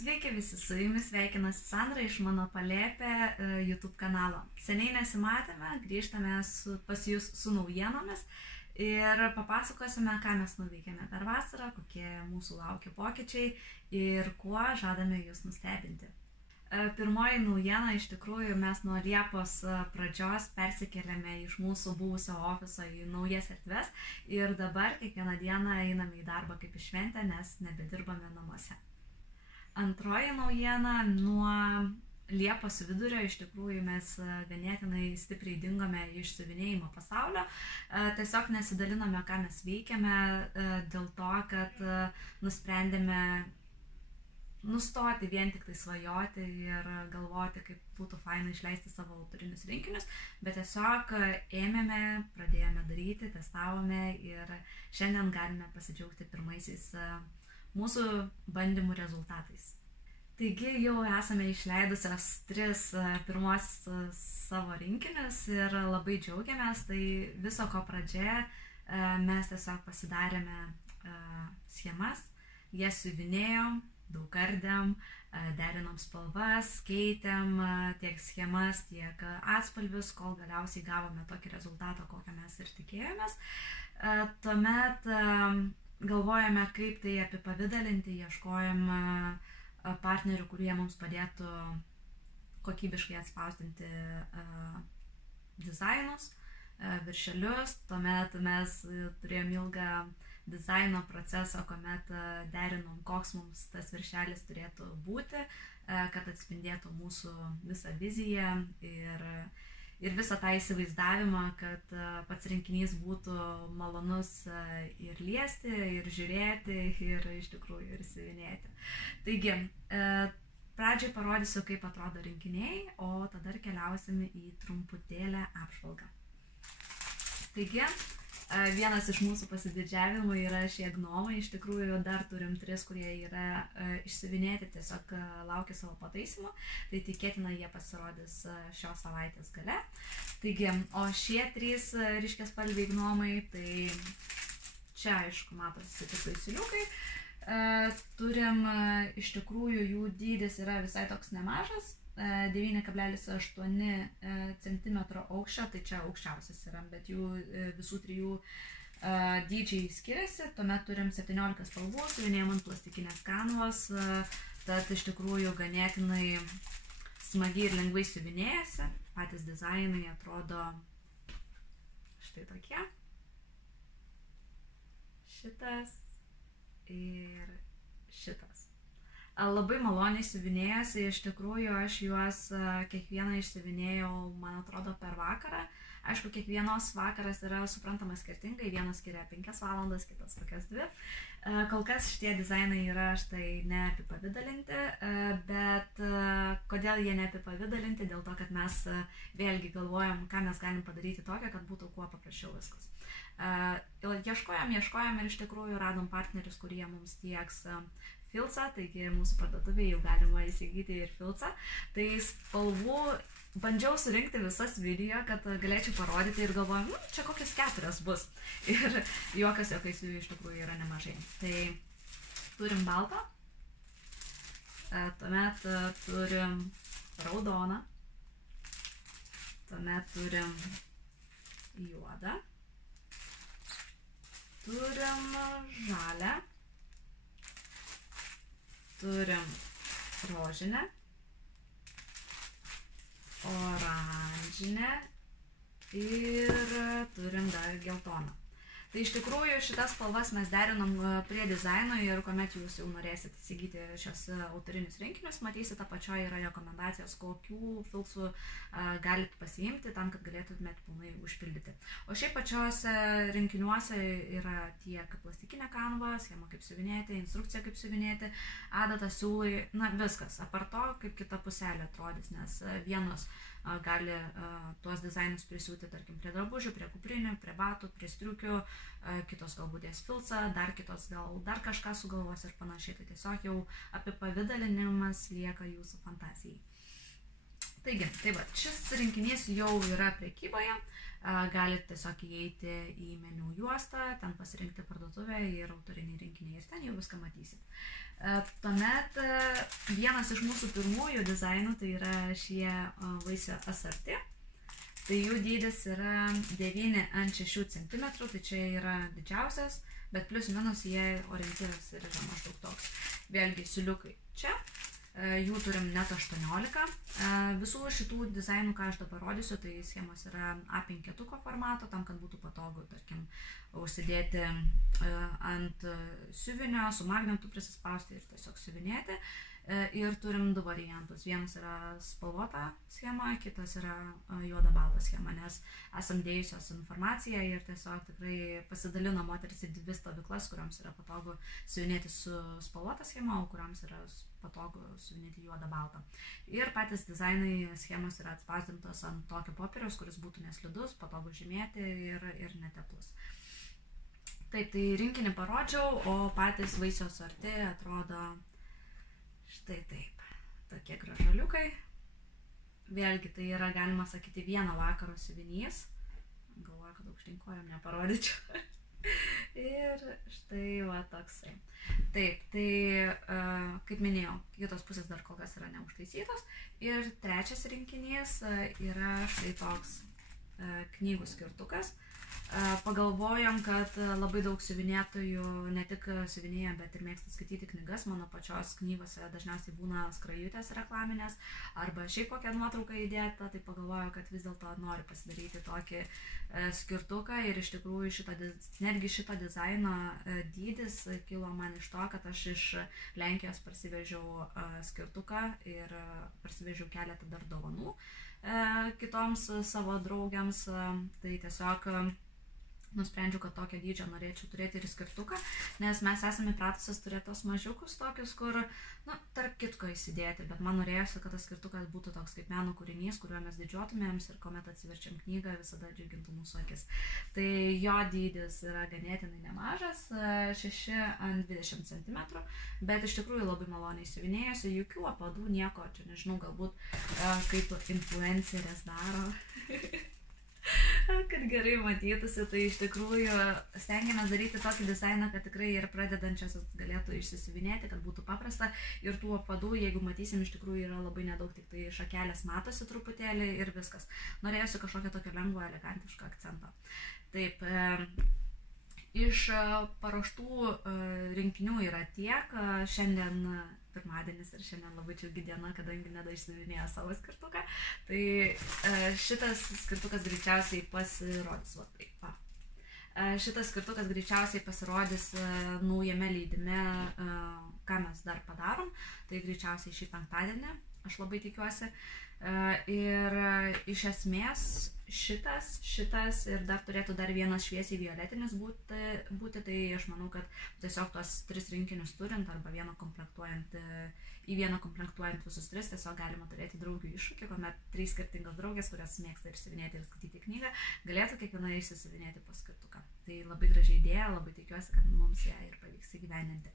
Sveiki visi, su jumis sveikinasi Sandra iš mano Palėpė YouTube kanalo. Seniai nesimatėme, grįžtame pas jūs su naujienomis ir papasakosime, ką mes nuveikėme per vasarą, kokie mūsų laukia pokyčiai ir kuo žadame jūs nustebinti. Pirmoji naujiena, iš tikrųjų, mes nuo Liepos pradžios persikėlėme iš mūsų buvusio ofiso į naujas erdves ir dabar kiekvieną dieną einame į darbą kaip į šventę, nes nebedirbame namuose. Antroji naujiena, nuo Liepos vidurio iš tikrųjų mes ganėtinai stipriai dingome iš siuvinėjimo pasaulio. Tiesiog nesidalinome, ką mes veikiame, dėl to, kad nusprendėme nustoti vien tik tai svajoti ir galvoti, kaip būtų faina išleisti savo autorinius rinkinius, bet tiesiog ėmėme, pradėjome daryti, testavome ir šiandien galime pasidžiaugti pirmaisiais mūsų bandymų rezultatais. Taigi jau esame išleidusios 3 pirmosius savo rinkinius ir labai džiaugiamės. Tai viso ko pradžioje mes tiesiog pasidarėme schemas, jas siuvinėjom, daugardėm, derinom spalvas, keitėm tiek schemas, tiek atspalvius, kol galiausiai gavome tokį rezultatą, kokią mes ir tikėjomės. Tuomet galvojame, kaip tai apipavidalinti, ieškojom partnerių, kurie mums padėtų kokybiškai atspausdinti dizainus, viršelius. Tuomet mes turėjom ilgą dizaino procesą, kuomet derinom, koks mums tas viršelis turėtų būti, kad atspindėtų mūsų visą viziją ir visą tą įsivaizdavimą, kad pats rinkinys būtų malonus ir liesti, ir žiūrėti, ir iš tikrųjų ir siuvinėti. Taigi, pradžiai parodysiu, kaip atrodo rinkiniai, o tada keliausime į trumputėlę apžvalgą. Taigi, vienas iš mūsų pasididžiavimų yra šie gnomai. Iš tikrųjų dar turim 3, kurie yra išsiuvinėti, tiesiog laukia savo pataisymų. Tai tikėtina jie pasirodys šios savaitės gale. Taigi, o šie 3 ryškiaspalviai gnomai, tai čia aišku matosi tik vaisiliukai. Turim, iš tikrųjų jų dydis yra visai toks nemažas. 9,8 cm aukščio, tai čia aukščiausias yra, bet jų visų 3 dydžiai skiriasi. Tuomet turim 17 spalvų, siuvinėjom ant plastikinės kanvos, tad iš tikrųjų ganėtinai smagiai ir lengvai siuvinėjasi. Patys dizainai atrodo štai tokie. Šitas ir šitas. Labai maloniai siuvinėjasi, iš tikrųjų aš juos kiekvieną išsiuvinėjau, man atrodo, per vakarą. Aišku, kiekvienos vakaras yra suprantamas skirtingai, vienas skiria 5 valandas, kitas kokias 2. Kol kas šitie dizainai yra štai neapipavidalinti, bet kodėl jie neapipavidalinti? Dėl to, kad mes vėlgi galvojam, ką mes galim padaryti tokio, kad būtų kuo paprasčiau viskas. Ieškojom ir iš tikrųjų radom partnerius, kurie mums tieks filcą, taigi mūsų parduotuvėje jau galima įsigyti ir filcą. Tai spalvų bandžiau surinkti visas video, kad galėčiau parodyti ir galvojom, čia kokias 4 bus. Ir juokas jų iš tikrųjų yra nemažai. Tai turim baltą, tuomet turim raudoną, tuomet turim juodą, turim žalią, turim rožinę, oranžinę ir turim dar geltoną. Tai iš tikrųjų šitas spalvas mes derinom prie dizaino ir kuomet jūs jau norėsit įsigyti šios autorinius rinkinius, matysite apačioje yra rekomendacijos, kokių filcų galite pasiimti tam, kad galėtumėt pilnai užpildyti. O šiaip pačiose rinkiniuose yra tiek plastikinė kanva, schema kaip siuvinėti, instrukcija kaip siuvinėti, adatas, siūlai, na viskas. Apart to, kaip kita puselė atrodys, nes vienos gali tuos dizainus prisiūti, tarkim, prie drabužių, prie kuprinių, prie batų, prie striukių, kitos galbūt dės filcą, dar kitos gal dar kažką sugalvos ir panašiai. Tai tiesiog jau apipavidalinimas lieka jūsų fantazijai. Taigi, tai va, šis rinkinys jau yra prekyboje, galite tiesiog įeiti į meniu juostą, ten pasirinkti parduotuvę ir autorinį rinkinį ir ten jau viską matysit. Tuomet vienas iš mūsų pirmųjų dizainų, tai yra šie vaisių asarti. Tai jų dydis yra 9 ant 6 cm, tai čia yra didžiausias, bet plius minus jie orientyras ir yra maždaug toks. Vėlgi siuliukai čia. Jų turim net 18. Visų šitų dizainų, ką aš dabar rodysiu, tai schemos yra A5 formato, tam, kad būtų patogu, tarkim, užsidėti ant siuvinio, su magnetu prisispausti ir tiesiog siuvinėti. Ir turim du variantus. Vienas yra spalvota schema, kitas yra juoda balta schema, nes esam dėjusios informaciją ir tiesiog tikrai pasidalino moteris į dvi stovyklas, kuriams yra patogu siuvinėti su spalvota schema, o kuriams yra patogu siuvinėti juodą baltą. Ir patys dizainai schemos yra atspausdintos ant tokio popieriaus, kuris būtų neslidus, patogu žymėti ir neteplus. Taip, tai rinkinį parodžiau, o patys vaisių asarti atrodo štai taip, tokie gražuoliukai. Vėlgi tai yra, galima sakyti, vieno vakaro siuvinys. Galvoju, kad aukštyn kojom neparodyčiau. Ir štai va toksai. Taip, tai kaip minėjau, kitos pusės dar kol kas yra neužtaisytos. Ir trečias rinkinys yra štai toks knygų skirtukas. Pagalvojom, kad labai daug siuvinėtojų ne tik siuvinėja, bet ir mėgsta skaityti knygas. Mano pačios knygose dažniausiai būna skrajutės reklaminės arba šiaip kokią nuotrauką įdėta, tai pagalvojau, kad vis dėlto noriu pasidaryti tokį skirtuką ir iš tikrųjų netgi šito dizaino dydis kilo man iš to, kad aš iš Lenkijos parsivežiau skirtuką ir parsivežiau keletą dar dovanų kitoms savo draugiams, tai tiesiog nusprendžiau, kad tokio dydžio norėčiau turėti ir skirtuką, nes mes esame įpratusios turėti tos mažiukus tokius, kur, tarp kitko įsidėti, bet man norėjosi, kad tas skirtukas būtų toks kaip meno kūrinys, kuriuo mes didžiuotumėms ir kuomet atsiverčiam knygą, visada džiugintų mūsų akis. Tai jo dydis yra ganėtinai nemažas, 6 ant 20 cm, bet iš tikrųjų labai maloniai siuvinėjosi, jokių apadų, nieko, čia nežinau, galbūt kaip influencerės daro. Kad gerai matytųsi, tai iš tikrųjų stengiamės daryti tokį dizainą, kad tikrai ir pradedančiosios galėtų išsisiuvinėti, kad būtų paprasta. Ir tų apadų, jeigu matysim, iš tikrųjų yra labai nedaug, tik tai šakelės matosi truputėlį ir viskas. Norėjusi kažkokio tokio lengvo, elegantiško akcento. Taip, iš paruoštų rinkinių yra tiek. Šiandien pirmadienis ir šiandien labai džiugi diena, kadangi Neda išsiuvinėjo savo skirtuką. Tai šitas skirtukas greičiausiai pasirodys. Šitas skirtukas greičiausiai pasirodys naujame leidime, ką mes dar padarom. Tai greičiausiai šį penktadienį, aš labai tikiuosi. Ir iš esmės šitas ir dar turėtų dar vienas šviesiai violetinis būti, tai aš manau, kad tiesiog tos 3 rinkinius turint arba į vieną komplektuojant visus 3, tiesiog galima turėti draugių iššūkį, kuomet 3 skirtingos draugės, kurios mėgsta ir siuvinėti ir skaityti knygą, galėtų kiekviena išsisiuvinėti po skirtuką. Tai labai graži idėja, labai tikiuosi, kad mums ją ir pavyks įgyvendinti.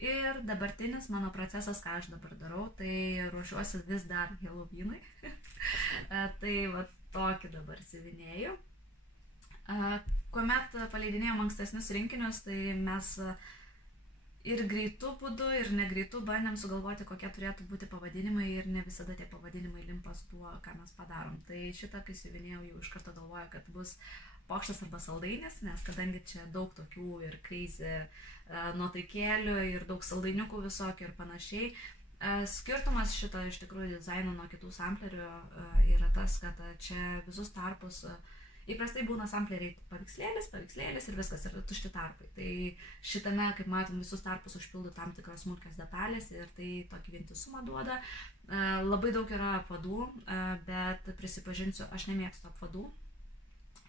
Ir dabartinis mano procesas, ką aš dabar darau, tai ruošiuosi vis dar Halloweenui. Tai va tokį dabar siuvinėju. Kuomet paleidinėjom ankstesnius rinkinius, tai mes ir greitų būdų, ir negreitų bandėm sugalvoti, kokie turėtų būti pavadinimai ir ne visada tie pavadinimai limpa su tuo, ką mes padarom. Tai šitą, kai siuvinėjau, jau iš karto galvoju, kad bus pokštas arba saldainis, nes kadangi čia daug tokių ir crazy nuotaikėlių ir daug saldainiukų visokių ir panašiai. Skirtumas šito iš tikrųjų dizaino nuo kitų samplerių yra tas, kad čia visus tarpus įprastai būna sampleriai paveikslėlis ir viskas, yra tušti tarpai. Tai šitame, kaip matom, visus tarpus užpildo tam tikros smulkios detalės ir tai tokį vientisumą duoda. Labai daug yra apvadų, bet prisipažinsiu, aš nemėgstu apvadų.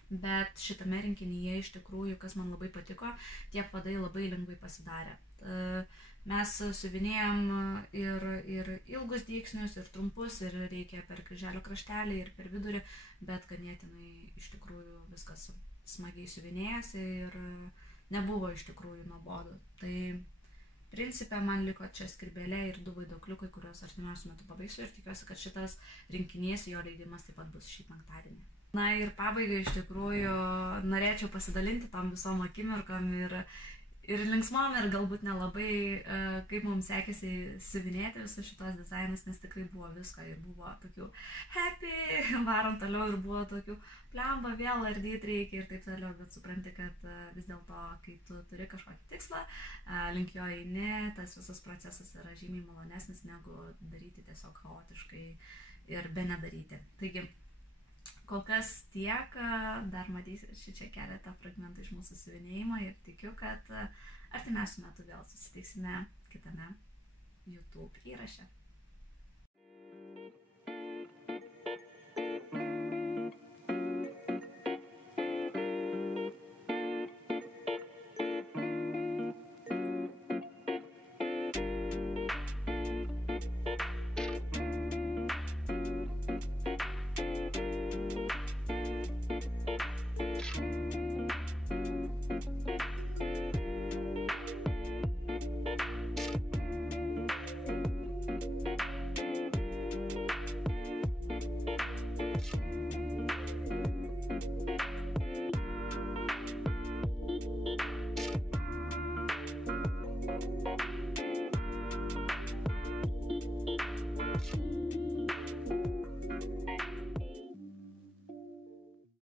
Bet šitame rinkinyje iš tikrųjų, kas man labai patiko, tie apvadai labai lengvai pasidarė. Mes siuvinėjom ir ilgus dygsnius, ir trumpus, ir reikia per kryželio kraštelį, ir per vidurį, bet ganėtinai iš tikrųjų viskas smagiai siuvinėjasi ir nebuvo iš tikrųjų nuobodu. Tai principe man liko čia skrybėlė ir 2 vaiduokliukai, kuriuos artimiausiu metu pabaigsiu ir tikiuosi, kad šitas rinkinys, jo leidimas taip pat bus šį penktadienį. Na ir pabaigai iš tikrųjų norėčiau pasidalinti tom visom akimirkom ir linksmom, ir galbūt nelabai, kaip mums sekėsi siuvinėti visus šitos dizainus, nes tikrai buvo visko ir buvo tokių happy, varom toliau, ir buvo tokių plemba, vėl ardyti reikia ir taip toliau, bet supranti, kad vis dėlto, kai tu turi kažkokį tikslą, link jo eini, tas visas procesas yra žymiai malonesnis negu daryti tiesiog chaotiškai ir be nedaryti. Taigi, kol kas tiek, dar matysiu čia keletą fragmentų iš mūsų siuvinėjimo ir tikiu, kad artimiausiu metu vėl susitiksime kitame YouTube įraše.